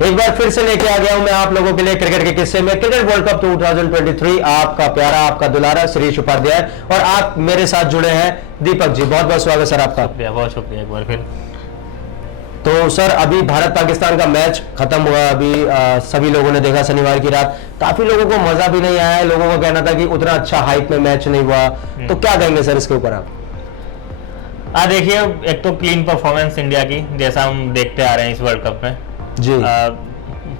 एक बार फिर से लेके आ गया हूं मैं आप लोगों के लिए क्रिकेट के किस्से में क्रिकेट वर्ल्ड कप 2023। आपका प्यारा, आपका दुलारा श्री उपाध्याय और आप मेरे साथ जुड़े हैं दीपक जी। बहुत बहुत स्वागत सर आपका। बहुत शुक्रिया एक बार फिर। तो सर अभी भारत पाकिस्तान का मैच खत्म हुआ, अभी सभी लोगों ने देखा शनिवार की रात। काफी लोगों को मजा भी नहीं आया, लोगों का कहना था कि उतना अच्छा हाइप में मैच नहीं हुआ। तो क्या कहेंगे सर इसके ऊपर आप? देखिए, एक तो क्लीन परफॉर्मेंस इंडिया की जैसा हम देखते आ रहे हैं इस वर्ल्ड कप में जी।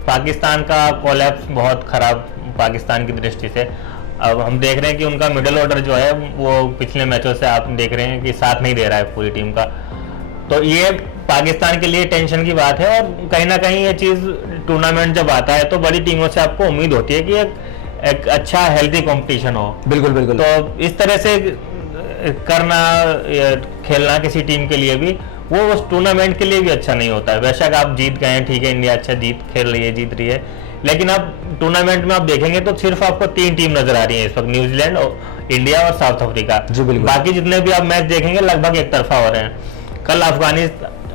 पाकिस्तान का कोलैप्स बहुत खराब पाकिस्तान की दृष्टि से। अब हम देख रहे हैं कि उनका मिडिल ऑर्डर जो है वो पिछले मैचों से आप देख रहे हैं कि साथ नहीं दे रहा है पूरी टीम का। तो ये पाकिस्तान के लिए टेंशन की बात है और कहीं ना कहीं ये चीज़ टूर्नामेंट जब आता है तो बड़ी टीमों से आपको उम्मीद होती है कि एक अच्छा हेल्दी कंपटीशन हो। बिल्कुल बिल्कुल। तो इस तरह से करना, खेलना किसी टीम के लिए भी वो उस टूर्नामेंट के लिए भी अच्छा नहीं होता है। बेशक आप जीत गए हैं, ठीक है, इंडिया अच्छा खेल रही है, जीत रही है, लेकिन आप टूर्नामेंट में आप देखेंगे तो सिर्फ आपको 3 टीम नजर आ रही है इस वक्त, न्यूजीलैंड, इंडिया और साउथ अफ्रीका। बाकी जितने भी आप मैच देखेंगे लगभग एक तरफा हो रहे हैं। कल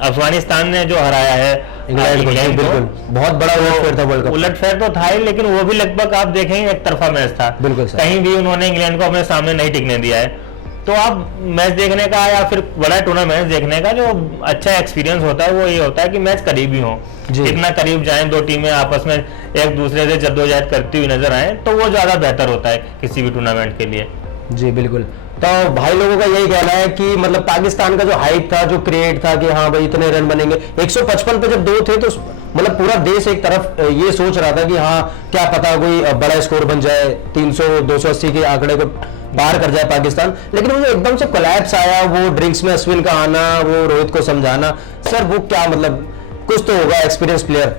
अफगानिस्तान ने जो हराया है इंग्लैंड को, बहुत बड़ा उलटफेर था वर्ल्ड कप। उलटफेर तो था ही, लेकिन वो भी लगभग आप देखेंगे एक तरफा मैच था। बिल्कुल, कहीं भी उन्होंने इंग्लैंड को अपने सामने नहीं टिकने दिया है। तो आप मैच देखने का या फिर बड़ा टूर्नामेंट देखने का जो अच्छा एक्सपीरियंस होता है वो ये होता है कि मैच करीबी हो, इतना करीब जाएं, 2 टीमें आपस में एक दूसरे से जद्दोजहद करती हुई नजर आए, तो वो ज्यादा बेहतर होता है किसी भी टूर्नामेंट के लिए। जी बिल्कुल। तो भाई लोगों का यही कहना है कि मतलब पाकिस्तान का जो हाइप था, जो क्रिएट था कि हाँ भाई इतने रन बनेंगे, 155 पे जब 2 थे तो मतलब पूरा देश एक तरफ ये सोच रहा था कि हाँ क्या पता कोई बड़ा स्कोर बन जाए, 300 280 के आंकड़े को पार कर जाए पाकिस्तान। लेकिन वो एकदम से कोलैप्स आया, वो ड्रिंक्स में अश्विन का आना, वो रोहित को समझाना, सर वो क्या मतलब कुछ तो होगा एक्सपीरियंस प्लेयर।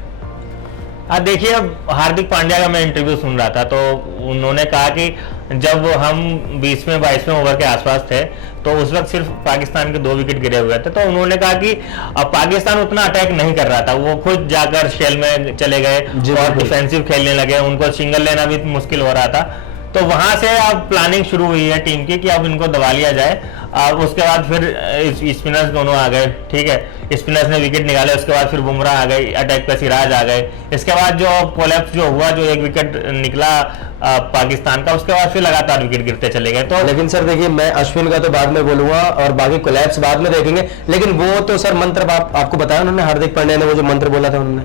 देखिए, अब हार्दिक पांड्या का मैं इंटरव्यू सुन रहा था तो उन्होंने कहा कि जब हम 20वें 22वें ओवर के आसपास थे तो उस वक्त सिर्फ पाकिस्तान के 2 विकेट गिरे हुए थे। तो उन्होंने कहा कि अब पाकिस्तान उतना अटैक नहीं कर रहा था, वो खुद जाकर शेल में चले गए और डिफेंसिव खेलने लगे, उनको सिंगल लेना भी मुश्किल हो रहा था। तो वहां से अब प्लानिंग शुरू हुई है टीम की कि अब इनको दबा लिया जाए। और उसके बाद फिर स्पिनर्स दोनों आ गए, ठीक है, स्पिनर्स ने विकेट निकाले, उसके बाद फिर बुमराह आ गए, अटैक पे सिराज आ गए। इसके बाद जो कोलैप्स जो हुआ, जो 1 विकेट निकला पाकिस्तान का, उसके बाद फिर लगातार विकेट गिरते चले गए। तो लेकिन सर देखिए, मैं अश्विन का तो बाद में बोलूंगा और बाकी कोलैप्स बाद में देखेंगे, लेकिन वो तो सर मंत्र आपको बताया उन्होंने, हार्दिक पांड्या ने वो जो मंत्र बोला था उन्होंने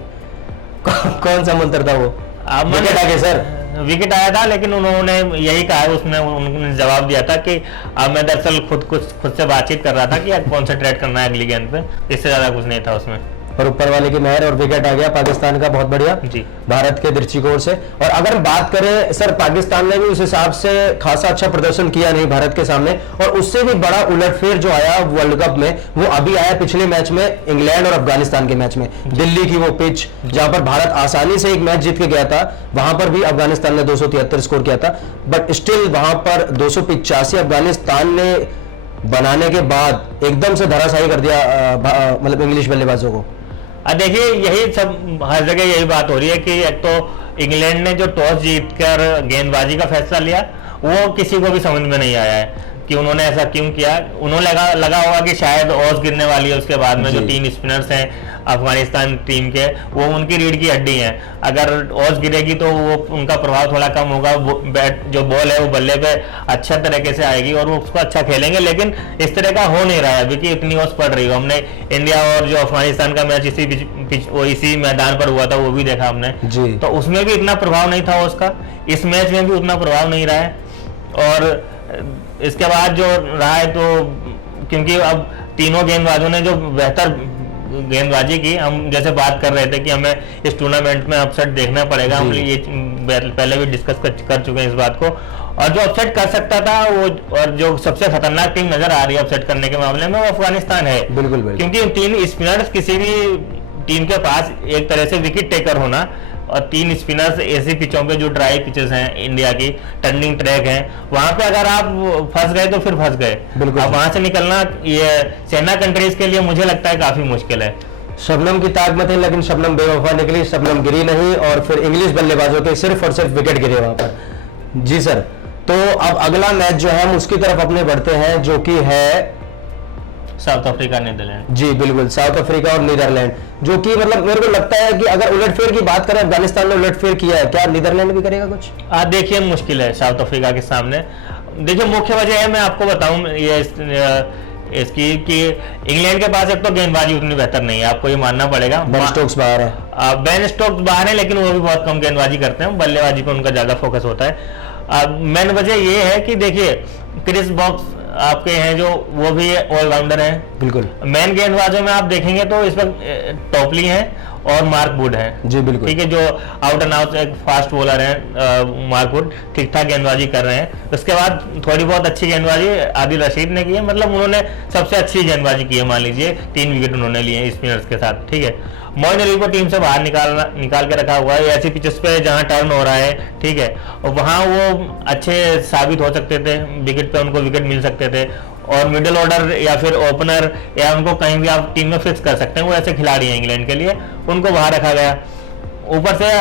कौन सा मंत्र था वो? विकेट आ गए सर, विकेट आया था, लेकिन उन्होंने यही कहा, उसने उन्होंने जवाब दिया था कि मैं दरअसल खुद से बातचीत कर रहा था कि कॉन्सेंट्रेट करना है अगली गेंद पे, इससे ज्यादा कुछ नहीं था उसमें। और ऊपर वाले की मेहर और विकेट आ गया पाकिस्तान का, बहुत बढ़िया जी भारत के दृष्टिकोण से। और अगर बात करें सर, पाकिस्तान ने भी उस हिसाब से खासा अच्छा प्रदर्शन किया नहीं भारत के सामने, और उससे भी बड़ा उलटफेर जो आया वर्ल्ड कप में वो अभी आया पिछले मैच में, इंग्लैंड और अफगानिस्तान के मैच में। दिल्ली की वो पिच जहां पर भारत आसानी से एक मैच जीत के गया था, वहां पर भी अफगानिस्तान ने 273 स्कोर किया था, बट स्टिल वहां पर 285 अफगानिस्तान ने बनाने के बाद एकदम से धराशायी कर दिया मतलब इंग्लिश बल्लेबाजों को। देखिए, यही सब हर जगह यही बात हो रही है कि एक तो इंग्लैंड ने जो टॉस जीतकर गेंदबाजी का फैसला लिया वो किसी को भी समझ में नहीं आया है कि उन्होंने ऐसा क्यों किया। उन्होंने लगा होगा कि शायद ऑस गिरने वाली है, उसके बाद में जो 3 स्पिनर्स हैं अफगानिस्तान टीम के, वो उनकी रीढ़ की हड्डी हैं, अगर ऑस गिरेगी तो वो उनका प्रभाव थोड़ा कम होगा, बैट जो बॉल है वो बल्ले पे अच्छा तरीके से आएगी और वो उसको अच्छा खेलेंगे। लेकिन इस तरह का हो नहीं रहा है अभी कि इतनी ऑस पड़ रही हो। हमने इंडिया और जो अफगानिस्तान का मैच इसी मैदान पर हुआ था वो भी देखा हमने, तो उसमें भी इतना प्रभाव नहीं था उसका, इस मैच में भी उतना प्रभाव नहीं रहा है। और इसके बाद जो रहा है तो क्योंकि अब तीनों गेंदबाजों ने जो बेहतर गेंदबाजी की, हम जैसे बात कर रहे थे कि हमें इस टूर्नामेंट में अपसेट देखना पड़ेगा, हम ये पहले भी डिस्कस कर चुके हैं इस बात को। और जो अपसेट कर सकता था वो, और जो सबसे खतरनाक टीम नजर आ रही है अपसेट करने के मामले में, वो अफगानिस्तान है। बिल्कुल। क्योंकि 3 स्पिनर्स किसी भी टीम के पास एक तरह से विकेट टेकर होना, और 3 स्पिनर्स ऐसी पिचों पे जो ड्राई पिचेस हैं इंडिया की, टर्निंग ट्रैक हैं, वहां पे अगर आप फंस गए तो फिर फंस गए। अब वहां से निकलना ये सेना कंट्रीज के लिए मुझे लगता है काफी मुश्किल है। शबनम की ताक में थे, लेकिन शबनम बेवफा निकली, शबनम गिरी नहीं, और फिर इंग्लिश बल्लेबाजों के सिर्फ और सिर्फ विकेट गिरे वहां पर। जी सर, तो अब अगला मैच जो है हम उसकी तरफ अपने बढ़ते हैं, जो कि है साउथ अफ्रीका नीदरलैंड। जी बिल्कुल, साउथ अफ्रीका और नीदरलैंड, जो कि मतलब मेरे को लगता है कि अगर उलटफेर की बात करें, अफगानिस्तान ने उलटफेर किया है, क्या नीदरलैंड भी करेगा कुछ? देखिए मुश्किल है साउथ अफ्रीका के सामने। देखिए मुख्य वजह है, मैं आपको बताऊं ये इसकी कि इंग्लैंड के पास एक तो गेंदबाजी उतनी बेहतर नहीं है, आपको ये मानना पड़ेगा। बेन स्टोक्स बाहर है। बेन स्टोक्स बाहर है, लेकिन वो भी बहुत कम गेंदबाजी करते हैं, बल्लेबाजी पे उनका ज्यादा फोकस होता है। मेन वजह ये है कि देखिए क्रिस वोक्स आपके हैं जो, वो भी ऑलराउंडर हैं। बिल्कुल। मेन गेंदबाजों में आप देखेंगे तो इस वक्त टॉपली है और मार्क वुड है। जी बिल्कुल। ठीक है, जो आउट एंड आउट एक फास्ट बॉलर है मार्क वुड, ठीक ठाक गेंदबाजी कर रहे हैं। उसके बाद थोड़ी बहुत अच्छी गेंदबाजी आदिल रशीद ने की है, मतलब उन्होंने सबसे अच्छी गेंदबाजी की है, मान लीजिए 3 विकेट उन्होंने लिए स्पिनर्स के साथ। ठीक है, मोइन अली को टीम से बाहर निकाल के रखा हुआ है ऐसी पिचेस पे जहां टर्न हो रहा है। ठीक है, और वहां वो अच्छे साबित हो सकते थे, विकेट पे उनको विकेट मिल सकते थे, और मिडिल ऑर्डर या फिर ओपनर या उनको कहीं भी आप टीम में फिक्स कर सकते हैं, वो ऐसे खिलाड़ी हैं इंग्लैंड के लिए, उनको बाहर रखा गया। ऊपर से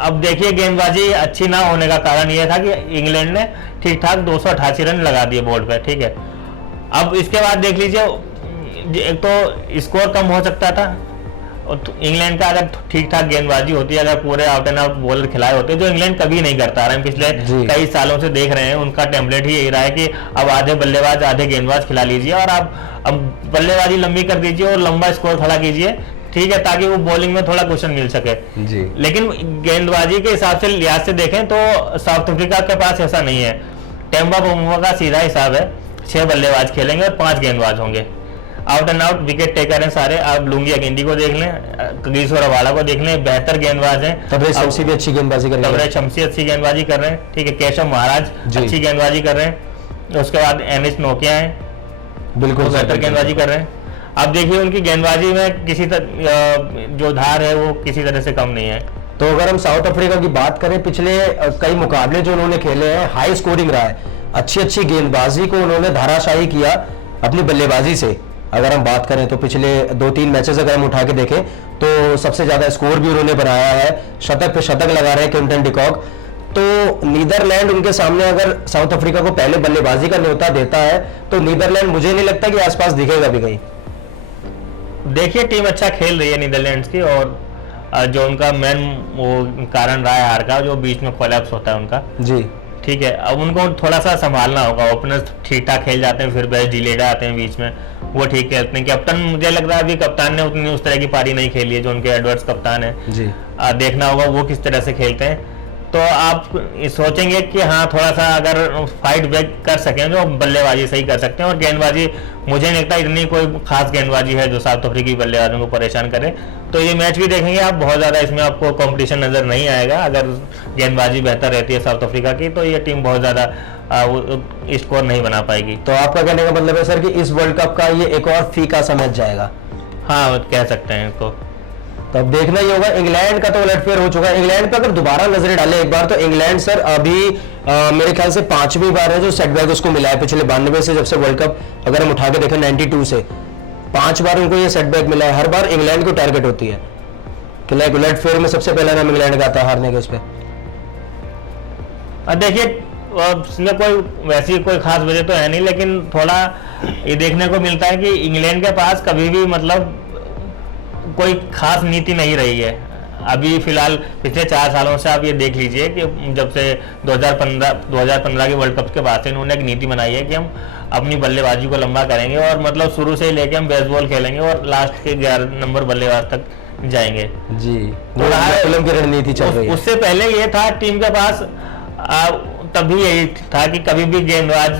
अब देखिए गेंदबाजी अच्छी ना होने का कारण यह था कि इंग्लैंड ने ठीक ठाक 288 रन लगा दिए बोर्ड पे। ठीक है, अब इसके बाद देख लीजिए, एक तो स्कोर कम हो सकता था, इंग्लैंड का अगर ठीक ठाक गेंदबाजी होती है, अगर पूरे आउट एंड आउट बॉलर खिलाए होते, जो इंग्लैंड कभी नहीं करता रहा है, पिछले कई सालों से देख रहे हैं, उनका टेम्पलेट ही यही रहा है कि अब आधे बल्लेबाज आधे गेंदबाज खिला लीजिए और आप अब बल्लेबाजी लंबी कर दीजिए और लंबा स्कोर खड़ा कीजिए। ठीक है, ताकि वो बॉलिंग में थोड़ा क्वेश्चन मिल सके जी। लेकिन गेंदबाजी के हिसाब से लिहाज से देखें तो साउथ अफ्रीका के पास ऐसा नहीं है। टेम्बा बमुआ का सीधा हिसाब है, 6 बल्लेबाज खेलेंगे और 5 गेंदबाज होंगे, out and out wicket taker हैं सारे। आप लुंगी अकेंडी को देख लें, कगिसो रबाड़ा को देख लें, बेहतर गेंदबाज हैं। तबरेज शम्सी भी अच्छी गेंदबाजी कर रहे हैं। तबरेज शम्सी अच्छी गेंदबाजी कर रहे हैं। ठीक है, केशव महाराज अच्छी गेंदबाजी कर रहे हैं। उसके बाद एनिस नोकिया हैं, बिल्कुल बेहतर गेंदबाजी कर रहे हैं। आप देखिए उनकी गेंदबाजी में किसी जो धार है वो किसी तरह से कम नहीं है। तो अगर हम साउथ अफ्रीका की बात करें, पिछले कई मुकाबले जो उन्होंने खेले हैं, हाई स्कोरिंग रहा है, अच्छी गेंदबाजी को उन्होंने धाराशाही किया अपनी बल्लेबाजी से। अगर हम बात करें तो पिछले 2-3 मैचेस अगर हम उठा के देखें तो सबसे ज्यादा स्कोर भी उन्होंने बनाया है, शतक पे शतक लगा रहे हैं क्विंटन डिकॉक। तो नीदरलैंड उनके सामने अगर साउथ अफ्रीका को पहले बल्लेबाजी का न्योता देता है तो नीदरलैंड मुझे नहीं लगता कि आसपास दिखेगा भी कहीं। देखिए टीम अच्छा खेल रही है नीदरलैंड्स की, और जो उनका मेन वो कारण रहा है हार का, जो बीच में कोलैप्स होता है उनका। जी ठीक है, अब उनको थोड़ा सा संभालना होगा। ओपनर्स ठीक ठाक खेल जाते हैं, फिर बेस्ट डिलेडा आते हैं बीच में, वो ठीक खेलते हैं। कैप्टन मुझे लग रहा है अभी कप्तान ने उतनी उस तरह की पारी नहीं खेली है जो उनके एडवर्ड्स कप्तान है जी। देखना होगा वो किस तरह से खेलते हैं। तो आप सोचेंगे कि हाँ थोड़ा सा अगर फाइट बैक कर सकें तो बल्लेबाजी सही कर सकते हैं, और गेंदबाजी मुझे नहीं लगता इतनी कोई खास गेंदबाजी है जो साउथ अफ्रीकी बल्लेबाजों को परेशान करे। तो ये मैच भी देखेंगे आप, बहुत ज़्यादा इसमें आपको कंपटीशन नज़र नहीं आएगा। अगर गेंदबाजी बेहतर रहती है साउथ अफ्रीका की तो ये टीम बहुत ज़्यादा स्कोर नहीं बना पाएगी। तो आपका कहने का मतलब है सर कि इस वर्ल्ड कप का ये एक और फीका समझ जाएगा? हाँ कह सकते हैं इसको। तो अब देखना ही होगा। इंग्लैंड का तो उलटफेर हो चुका है। इंग्लैंड पे अगर दोबारा नजरें डालें एक बार, तो इंग्लैंड सर अभी मेरे ख्याल से 5वीं बार है जो सेटबैक उसको मिला है पिछले 92 से, जब से वर्ल्ड कप अगर हम उठा के देखें 92 से 5 बार उनको ये सेटबैक मिला है। हर बार इंग्लैंड को टारगेट होती है कि लाइक उलटफेर में सबसे पहला नाम इंग्लैंड का आता है हारने के। इस पे देखिए इसमें कोई वैसी कोई खास वजह तो है नहीं, लेकिन थोड़ा ये देखने को मिलता है कि इंग्लैंड के पास कभी भी मतलब कोई खास नीति नहीं रही है। अभी फिलहाल पिछले 4 सालों से आप ये देख लीजिए कि जब से 2015 के वर्ल्ड कप के बाद से इन्होंने एक नीति बनाई है कि हम अपनी बल्लेबाजी को लंबा करेंगे, और मतलब शुरू से ही लेके हम बेसबॉल खेलेंगे और लास्ट के 11 नंबर बल्लेबाज तक जाएंगे जी। फिल्म की रणनीति चल रही है। उससे पहले ये था टीम के पास, तभी यही था कि कभी भी गेंदबाज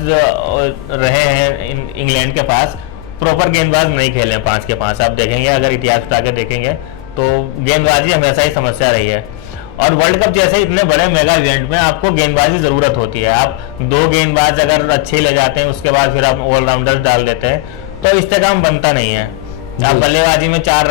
रहे हैं इंग्लैंड के पास, प्रॉपर गेंदबाज नहीं खेले 5 के 5। आप देखेंगे अगर इतिहास उठा के देखेंगे तो गेंदबाजी हमेशा ही समस्या रही है। और वर्ल्ड कप जैसे इतने बड़े मेगा इवेंट में आपको गेंदबाजी जरूरत होती है। आप 2 गेंदबाज अगर अच्छे ले जाते हैं उसके बाद फिर आप ऑलराउंडर डाल देते हैं तो इससे काम बनता नहीं है। आप बल्लेबाजी में 4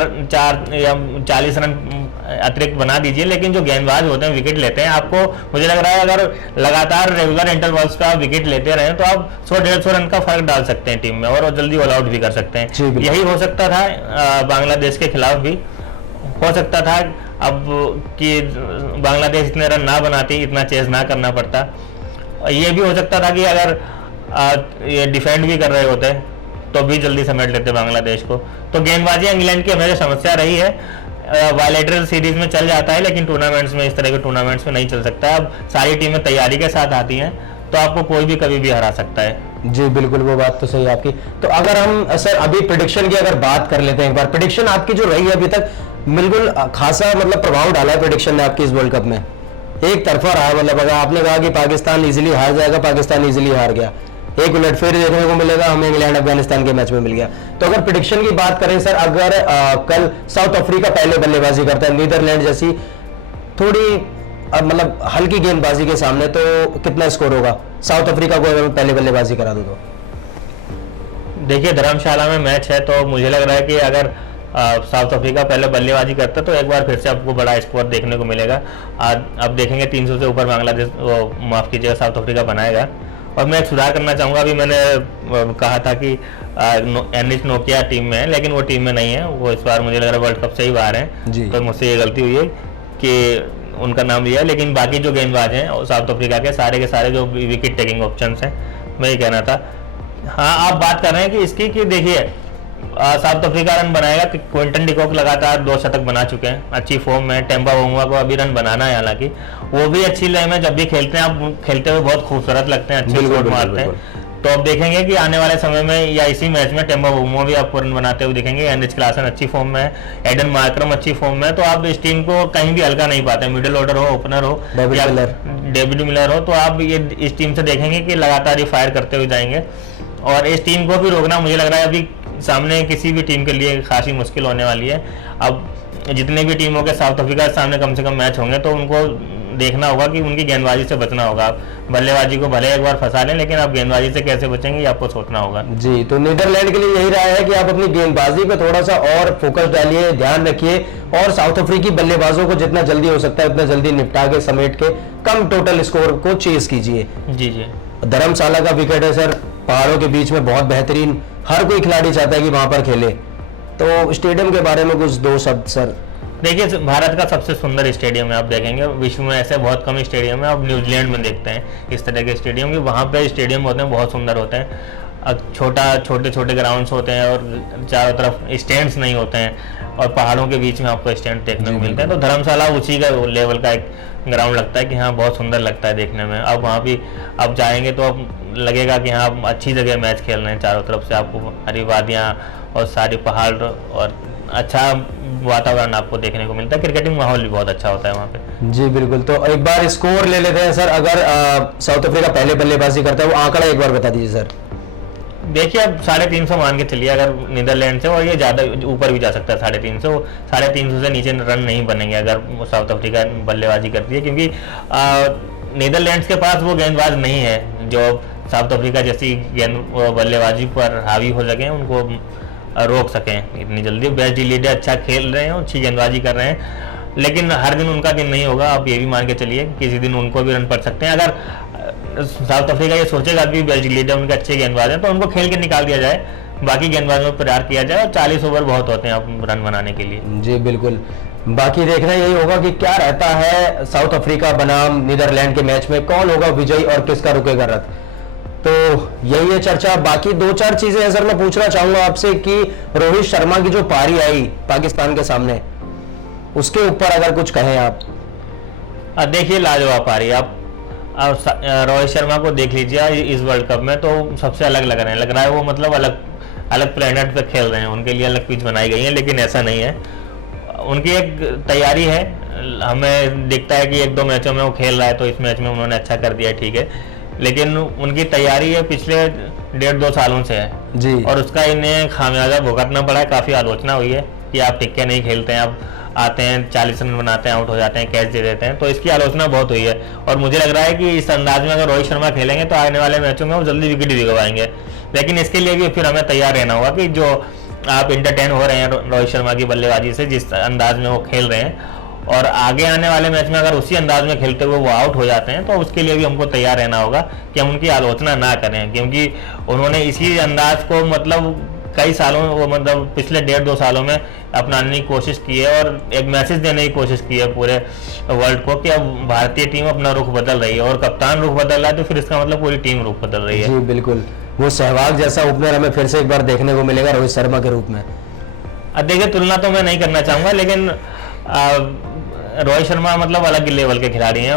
या 40 रन अतिरिक्त बना दीजिए, लेकिन जो गेंदबाज होते हैं विकेट लेते हैं, आपको मुझे लग रहा है अगर लगातार रेगुलर इंटरवल्स पे आप विकेट लेते रहे तो आप 100-150 रन का फर्क डाल सकते हैं टीम में, और जल्दी ऑल आउट भी कर सकते हैं। यही हो सकता था बांग्लादेश के खिलाफ भी हो सकता था, अब कि बांग्लादेश इतने रन ना बनाती, इतना चेज ना करना पड़ता। ये भी हो सकता था कि अगर ये डिफेंड भी कर रहे होते तो भी जल्दी समेट लेते बांग्लादेश को। तो गेंदबाजी इंग्लैंड की हमेशा समस्या रही है, बायलैटरल सीरीज में चल जाता है लेकिन टूर्नामेंट्स में, इस तरह के टूर्नामेंट्स में नहीं चल सकता है। अब सारी टीमें तैयारी के साथ आती हैं तो आपको कोई भी कभी भी हरा सकता है। जी बिल्कुल, वो बात तो सही है आपकी। तो अगर हम सर अभी प्रेडिक्शन की अगर बात कर लेते हैं एक बार, प्रेडिक्शन आपकी जो रही है अभी तक, बिल्कुल खासा मतलब प्रभाव डाला है प्रेडिक्शन ने आपकी इस वर्ल्ड कप में, एक तरफा रहा है। मतलब अगर आपने कहा कि पाकिस्तान इजीली हार जाएगा, पाकिस्तान इजीली हार गया, एक उलटफेर देखने को मिलेगा हमें इंग्लैंड अफगानिस्तान के मैच में मिल गया। तो अगर प्रेडिक्शन की बात करें सर, अगर कल साउथ अफ्रीका पहले बल्लेबाजी करता है, नीदरलैंड जैसी थोड़ी मतलब हल्की गेंदबाजी के सामने, तो कितना स्कोर होगा साउथ अफ्रीका को अगर पहले बल्लेबाजी करा दो तो? देखिए धर्मशाला में मैच है तो मुझे लग रहा है कि अगर साउथ अफ्रीका पहले बल्लेबाजी करता तो एक बार फिर से आपको बड़ा स्कोर देखने को मिलेगा। अब देखेंगे 300 से ऊपर बांग्लादेश, माफ कीजिएगा, साउथ अफ्रीका बनाएगा। और मैं एक सुधार करना चाहूँगा, अभी मैंने कहा था कि एनिच नोकिया टीम में है, लेकिन वो टीम में नहीं है, वो इस बार मुझे लग रहा है वर्ल्ड कप से ही बाहर हैं। तो मुझसे ये गलती हुई है कि उनका नाम लिया, लेकिन बाकी जो गेंदबाज हैं साउथ अफ्रीका के सारे जो विकेट टेकिंग ऑप्शंस हैं, मैं ये कहना था। हाँ, आप बात कर रहे हैं कि इसकी कि देखिए साउथ अफ्रीका रन बनाएगा कि क्विंटन डिकॉक लगातार 2 शतक बना चुके हैं, अच्छी फॉर्म में। टेम्बा बाउंगा को अभी रन बनाना है, हालांकि वो भी अच्छी लय में जब भी खेलते हैं, आप खेलते हुए बहुत खूबसूरत लगते हैं, अच्छे शॉट मारते हैं। तो अब देखेंगे कि आने वाले समय में या इसी मैच में टेम्बा बाउंगा भी आपको रन बनाते हुए दिखेंगे। एनरिच क्लासन अच्छी फॉर्म में है, एडन मार्करम अच्छी फॉर्म में है, तो आप इस टीम को कहीं भी हल्का नहीं पाते, मिडिल ऑर्डर हो, ओपनर हो या डेविड मिलर हो, तो आप ये इस टीम से देखेंगे कि लगातार ये फायर करते हुए जाएंगे। और इस टीम को भी रोकना मुझे लग रहा है अभी सामने किसी भी टीम के लिए खासी मुश्किल होने वाली है। अब जितने भी टीमों के साउथ अफ्रीका के सामने कम से कम मैच होंगे तो उनको देखना होगा कि उनकी गेंदबाजी से बचना होगा। आप बल्लेबाजी को भले एक बार फंसा लें, लेकिन आप गेंदबाजी से कैसे बचेंगे ये आपको सोचना होगा। जी, तो नीदरलैंड के लिए यही राय है कि आप अपनी गेंदबाजी पे थोड़ा सा और फोकस डालिए, ध्यान रखिए, और साउथ अफ्रीकी बल्लेबाजों को जितना जल्दी हो सकता है उतना जल्दी निपटा के समेट के कम टोटल स्कोर को चेस कीजिए। जी जी, धर्मशाला का विकेट है सर, पहाड़ों के बीच में, बहुत बेहतरीन, हर कोई खिलाड़ी चाहता है कि वहां पर खेले। तो स्टेडियम के बारे में कुछ 2 शब्द सर। देखिए भारत का सबसे सुंदर स्टेडियम है, आप देखेंगे विश्व में ऐसे बहुत कम स्टेडियम है। आप न्यूजीलैंड में देखते हैं इस तरह के स्टेडियम, कि वहाँ पे स्टेडियम होते हैं बहुत सुंदर होते हैं, छोटे छोटे ग्राउंड्स होते हैं और चारों तरफ स्टैंड्स नहीं होते हैं, और पहाड़ों के बीच में आपको स्टैंड देखने को मिलते हैं। तो धर्मशाला उसी का लेवल का एक ग्राउंड लगता है कि हाँ बहुत सुंदर लगता है देखने में। अब वहाँ भी आप जाएंगे तो अब लगेगा कि हाँ आप अच्छी जगह मैच खेल रहे हैं, चारों तरफ से आपको हरी वादियाँ और सारे पहाड़ और अच्छा वातावरण आपको देखने को मिलता है। क्रिकेटिंग माहौल भी बहुत अच्छा होता है वहाँ पे। जी बिल्कुल, तो एक बार स्कोर ले लेते हैं सर। अगर साउथ अफ्रीका पहले बल्लेबाजी करता है, वो आंकड़ा एक बार बता दीजिए सर। देखिए अब 350 मान के चलिए अगर नीदरलैंड से, और ये ज़्यादा ऊपर भी जा सकता है 350, 350 से नीचे रन नहीं बनेंगे अगर साउथ अफ्रीका बल्लेबाजी करती है, क्योंकि नीदरलैंड्स के पास वो गेंदबाज नहीं है जो साउथ अफ्रीका जैसी गेंद बल्लेबाजी पर हावी हो सकें, उनको रोक सकें इतनी जल्दी। वेस्ट इंडीज अच्छा खेल रहे हैं, अच्छी गेंदबाजी कर रहे हैं, लेकिन हर दिन उनका दिन नहीं होगा। आप ये भी मान के चलिए किसी दिन उनको भी रन पड़ सकते हैं। अगर साउथ अफ्रीका ये सोचेगा कि वेस्ट इंडीज उनके अच्छे गेंदबाज हैं तो उनको खेल के निकाल दिया जाए, बाकी गेंदबाजों पर प्रयास किया जाए, और 40 ओवर बहुत होते हैं आप रन बनाने के लिए। जी बिल्कुल, बाकी देखना यही होगा कि क्या रहता है साउथ अफ्रीका बनाम नीदरलैंड के मैच में, कौन होगा विजयी और किसका रुकेगा रथ। तो यही है चर्चा। बाकी 2-4 चीजें हैं सर मैं पूछना चाहूंगा आपसे कि रोहित शर्मा की जो पारी आई पाकिस्तान के सामने, उसके ऊपर अगर कुछ कहें आप। देखिए लाजवाब पारी, आप रोहित शर्मा को देख लीजिए इस वर्ल्ड कप में, तो सबसे अलग लग रहा है वो, मतलब अलग प्लेनेट पे खेल रहे हैं, उनके लिए अलग पिच बनाई गई है, लेकिन ऐसा नहीं है। उनकी एक तैयारी है, हमें दिखता है कि 1-2 मैचों में वो खेल रहा है तो इस मैच में उन्होंने अच्छा कर दिया, ठीक है, लेकिन उनकी तैयारी है पिछले 1.5-2 सालों से है जी, और उसका इन्हें खामियाजा भुगतना पड़ा है। काफ़ी आलोचना हुई है कि आप टिक्के नहीं खेलते हैं, आप आते हैं 40 रन बनाते हैं, आउट हो जाते हैं, कैच दे देते हैं, तो इसकी आलोचना बहुत हुई है। और मुझे लग रहा है कि इस अंदाज में अगर रोहित शर्मा खेलेंगे तो आने वाले मैचों में वो जल्दी विकेट भी दिलवाएंगे, लेकिन इसके लिए भी फिर हमें तैयार रहना होगा कि जो आप इंटरटेन हो रहे हैं रोहित शर्मा की बल्लेबाजी से, जिस अंदाज में वो खेल रहे हैं, और आगे आने वाले मैच में अगर उसी अंदाज में खेलते हुए वो आउट हो जाते हैं तो उसके लिए भी हमको तैयार रहना होगा कि हम उनकी आलोचना ना करें, क्योंकि उन्होंने इसी अंदाज को मतलब कई सालों, वो मतलब पिछले 1.5-2 सालों में अपनाने की कोशिश की है, और एक मैसेज देने की कोशिश की है पूरे वर्ल्ड को कि अब भारतीय टीम अपना रुख बदल रही है, और कप्तान रुख बदल रहा है तो फिर इसका मतलब पूरी टीम रुख बदल रही है। जी बिल्कुल, वो सहवाग जैसा ओपनर हमें फिर से एक बार देखने को मिलेगा रोहित शर्मा के रूप में? अब देखिए, तुलना तो मैं नहीं करना चाहूंगा, लेकिन रोहित शर्मा मतलब अलग लेवल के खिलाड़ी हैं।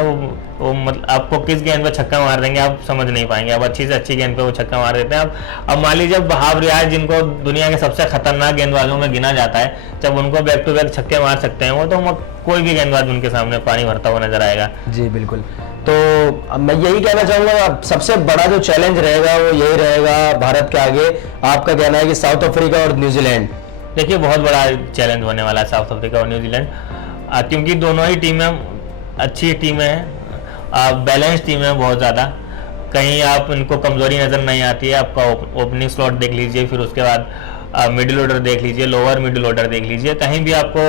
वो मतलब आपको किस गेंद पे छक्का मार देंगे आप समझ नहीं पाएंगे। अब अच्छी से अच्छी गेंद पे वो छक्का मार देते हैं। अब मान लीजिए, जब वहाब रियाज, जिनको दुनिया के सबसे खतरनाक गेंदबाजों में गिना जाता है, जब उनको बैक टू बैक छक्के मार सकते हैं वो, तो कोई भी गेंदबाज उनके सामने पानी भरता हुआ नजर आएगा। जी बिल्कुल। तो अब मैं यही कहना चाहूंगा, सबसे बड़ा जो चैलेंज रहेगा वो यही रहेगा भारत के आगे। आपका कहना है कि साउथ अफ्रीका और न्यूजीलैंड? देखिए, बहुत बड़ा चैलेंज होने वाला है साउथ अफ्रीका और न्यूजीलैंड, क्योंकि दोनों ही टीमें अच्छी टीमें हैं, बैलेंस टीम है बहुत ज़्यादा। कहीं आप इनको कमजोरी नज़र नहीं आती है। आपका ओपनिंग स्लॉट देख लीजिए, फिर उसके बाद मिडिल ऑर्डर देख लीजिए, लोअर मिडिल ऑर्डर देख लीजिए, कहीं भी आपको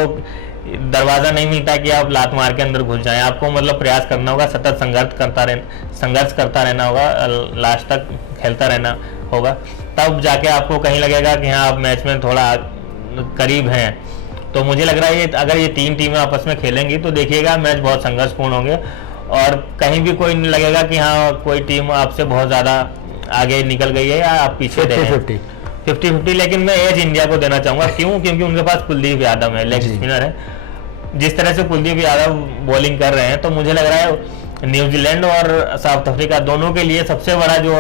दरवाज़ा नहीं मिलता कि आप लात मार के अंदर घुस जाएं। आपको मतलब प्रयास करना होगा, सतत संघर्ष करता रहना होगा, लास्ट तक खेलता रहना होगा, तब जाके आपको कहीं लगेगा कि हाँ, आप मैच में थोड़ा करीब हैं। तो मुझे लग रहा है अगर ये तीन टीमें आपस में खेलेंगी तो देखिएगा मैच बहुत संघर्षपूर्ण होंगे, और कहीं भी कोई नहीं लगेगा कि हाँ, कोई टीम आपसे बहुत ज़्यादा आगे निकल गई है या आप पीछे 50-50। लेकिन मैं एज इंडिया को देना चाहूँगा। क्यों? क्योंकि उनके पास कुलदीप यादव है, लेग स्पिनर है। जिस तरह से कुलदीप यादव बॉलिंग कर रहे हैं, तो मुझे लग रहा है न्यूजीलैंड और साउथ अफ्रीका दोनों के लिए सबसे बड़ा जो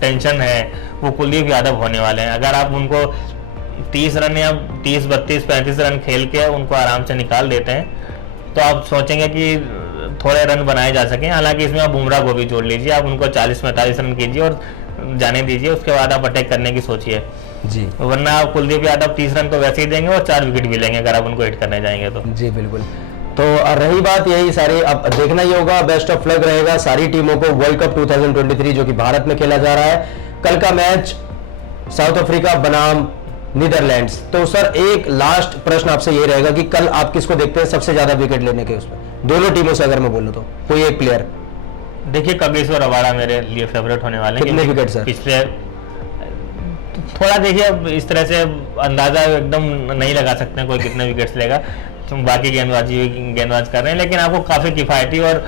टेंशन है वो कुलदीप यादव होने वाले हैं। अगर आप उनको 30 रन या 30, 32, 35 रन खेल के उनको आराम से निकाल देते हैं, तो आप सोचेंगे कि थोड़े रन बनाए जा सकें। हालांकि इसमें आप बुमराह को भी जोड़ लीजिए, आप उनको 40-45 रन कीजिए और जाने दीजिए, उसके बाद आप अटैक करने की सोचिए जी। वरना आप कुलदीप यादव 30 रन तो वैसे ही देंगे और 4 विकेट भी लेंगे अगर आप उनको हिट करने जाएंगे तो। जी बिल्कुल। तो रही बात यही सारी, अब देखना ही होगा, बेस्ट ऑफ लक रहेगा सारी टीमों को वर्ल्ड कप 2023 जो कि भारत में खेला जा रहा है। कल का मैच साउथ अफ्रीका बनाम नीदरलैंड्स। तो सर एक लास्ट प्रश्न आपसे ये रहेगा कि कल आप किसको देखते हैं सबसे ज्यादा विकेट लेने के उसमें, दोनों टीमों से अगर मैं बोलूं तो कोई एक प्लेयर? देखिए, कगिसो रबाड़ा मेरे लिए फेवरेट होने वाले हैं। कितने विकेट सर? पिछले थोड़ा देखिए, अब इस तरह से अंदाजा एकदम नहीं लगा सकते हैं कोई कितने विकेट्स लेगा, तो बाकी गेंदबाज कर रहे हैं, लेकिन आपको काफी किफायती और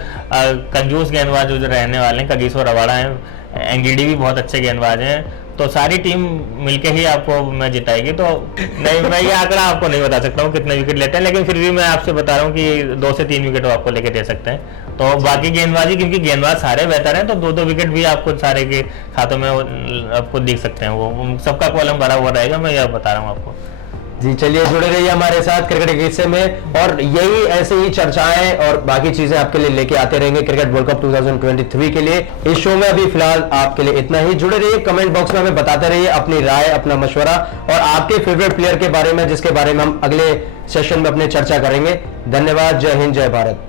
कंजूस गेंदबाज जो रहने वाले हैं। कगिसो रबाड़ा है, एंगिडी भी बहुत अच्छे गेंदबाज हैं, तो सारी टीम मिलके ही आपको मैच जिताएगी। तो नहीं, मैं ये आंकड़ा आपको नहीं बता सकता हूँ कितने विकेट लेते हैं, लेकिन फिर भी मैं आपसे बता रहा हूँ कि 2 से 3 विकेट आपको लेके दे सकते हैं। तो बाकी गेंदबाजी, क्योंकि गेंदबाज सारे बेहतर हैं, तो 2-2 विकेट भी आपको सारे के खातों में आपको दिख सकते हैं। वो सबका कॉलम भरा हुआ रहेगा, मैं यह बता रहा हूँ आपको। जी चलिए, जुड़े रहिए हमारे साथ क्रिकेट के हिस्से में, और यही ऐसे ही चर्चाएं और बाकी चीजें आपके लिए लेके आते रहेंगे क्रिकेट वर्ल्ड कप 2023 के लिए। इस शो में अभी फिलहाल आपके लिए इतना ही। जुड़े रहिए, कमेंट बॉक्स में हमें बताते रहिए अपनी राय, अपना मशवरा और आपके फेवरेट प्लेयर के बारे में, जिसके बारे में हम अगले सेशन में अपने चर्चा करेंगे। धन्यवाद। जय हिंद, जय भारत।